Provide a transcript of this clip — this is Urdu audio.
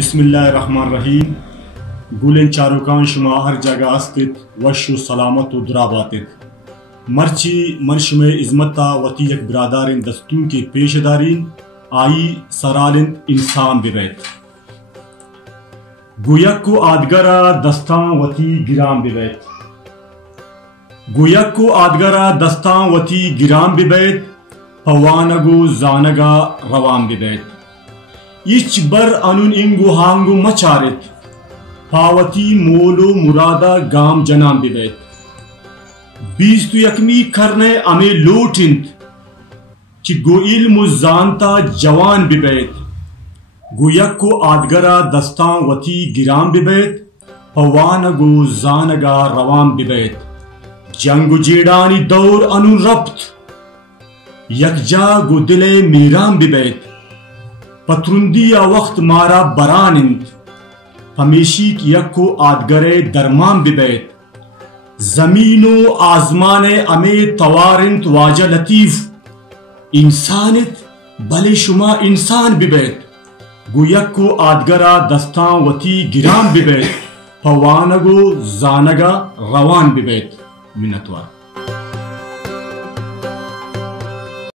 بسم الله الرحمن الرحیم. گولن چاروکان شما ہر جگہ استت وشو سلامت و دراباتت مرچی منشم عظمتا وتی یک برادارین دستون کے پیشدارین آئی سرالن انسان ببیت گویک کو آدگرا دستان وتی گرام ببیت گویک کو آدگرا دستان وتی گرام ببیت پوانگو زانگا روان ببیت ایچ بر انون انگو ہانگو مچارت پاوتی مولو مرادا گام جنام ببیت بیستو یکمی کرنے امی لوٹنت چی گو علم زانتا جوان ببیت گو یکو آدگرا دستان وتی گرام ببیت پوانگو زانگا روان ببیت جنگو جیڑانی دور انون ربط یک جا گو دلے میرام ببیت پترندی یا وقت مارا برانند ہمیشی کی یکو آدگرے درمان ببیت زمین و آزمان امی توارنت واجہ لطیف انسانت بلے شما انسان ببیت گو یکو آدگرا دستان وتی گرام ببیت پوانگو زانگا روان ببیت منتوار.